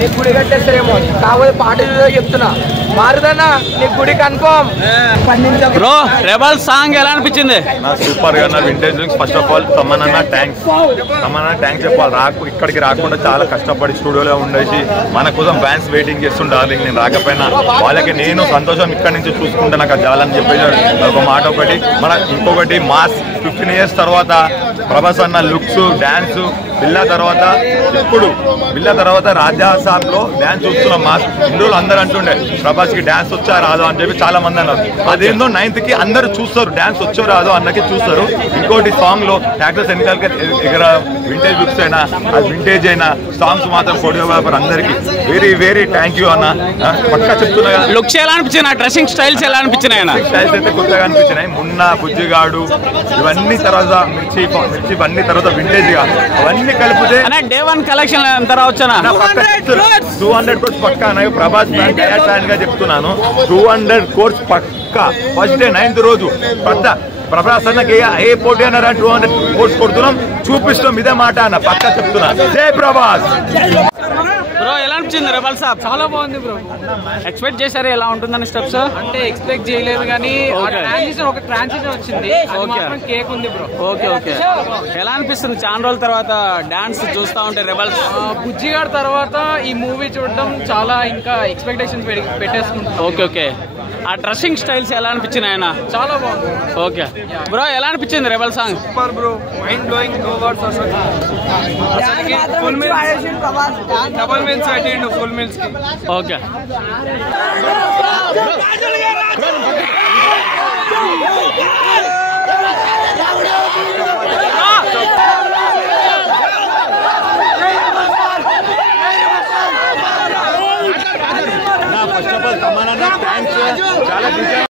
నీకు గుడి కట్టేస్తారేమో, కాకపోతే పాట చెప్తున్నా మారుదన్నా నీకు గుడి కన్ఫర్మ్. బ్రో రెబల్ సాంగ్ ఎలా అనిపించింది? సూపర్ గా నా vintage looks. First of all Tamannaah thanks చెప్పాలి. ఇక్కడికి రాకుండా చాలా కష్టపడి స్టూడియోలో ఉండేసి మన కోసం ఫ్యాన్స్ వెయిటింగ్ చేస్తుండాలి. నేను రాకపోయినా వాళ్ళకి నేను సంతోషం ఇక్కడ నుంచి చూసుకుంటే నాకు అది చాలని చెప్పేసి ఒక మాట. ఒకటి ఇంకొకటి మాస్ 15 years తర్వాత ప్రభాస్ అన్న లుక్స్, డాన్స్, బిల్లా తర్వాత రాజా సాబ్ లో డాన్స్ చూస్తున్న మాస్. ఇన్ని రోజులు అందరూ అంటుండే ప్రభాస్ కి డాన్స్ వచ్చా రాదో అని చెప్పి చాలా మంది అన్నారు. అదేందో 9th కి అందరూ చూస్తారు, డాన్స్ వచ్చో రాదో అన్నకి చూస్తారు. ఇంకోటి సాంగ్ లో యాక్టర్స్ ఎన్నికలకి దగ్గర వింటేజ్ లుక్స్ అయినా అది వింటేజ్ అయినా సాంగ్స్ మాత్రం కొరియోగ్రాఫర్ అందరికి వెరీ వెరీ థ్యాంక్ యూ అన్న. పక్కా చెప్తున్నా కదా. లుక్స్ ఎలా అనిపించినా, డ్రెస్సింగ్ స్టైల్స్ ఎలా అనిపించినాయి? స్టైల్స్ అయితే కొత్తగా అనిపించినాయి. మున్నా, బుజ్జిగాడు, ఇవన్నీ తర్వాత మిర్చి ఇవన్నీ తర్వాత వింటేజ్ గా అవన్నీ కలిపితే డే 1 కలెక్షన్ ఎంత రావచ్చునా? 200 crores పక్కా. నాకు ప్రభాస్ ఫ్యాన్ గా చెప్తున్నాను, 200 crores పక్కా. ఫస్ట్ డే 9th రోజు ప్రభాస్ అన్నకి ఏ పోటీ అన్నారా 200 crores కొడుతున్నాం, చూపిస్తాం. ఇదే మాట అన్న, పక్కా చెప్తున్నా. జై ప్రభాస్. బ్రో ఎలా అనిపించింది రెబల్ సాబ్? చాలా బాగుంది బ్రో. ఎక్స్పెక్ట్ చేశారు ఎలా ఉంటుందని స్టెప్స్? అంటే ఎక్స్పెక్ట్ చేయలేదు కానీ ఒక ట్రాన్సిషన్ వచ్చింది, కేక్ ఉంది బ్రో. ఓకే ఎలా అనిపిస్తుంది చాలా రోజుల తర్వాత డాన్స్ చూస్తా ఉంటే రెబల్స్? బుజ్జిగాడి తర్వాత ఈ మూవీ చూడడం చాలా ఇంకా ఎక్స్పెక్టేషన్ పెట్టేసుకుంటాం. ఓకే ఆ డ్రెస్సింగ్ స్టైల్స్ ఎలా అనిపించినాయి ఆయన? చాలా బాగుంది. ఓకే బ్రో ఎలా అనిపించింది rebel song? Super bro, mind blowing, no words. అసలు ఫుల్ మీల్స్, డబుల్ మీల్స్ పెట్టిండు ఫుల్ మీల్స్ కి. Okay first of all Tamannaah thanks. చాలా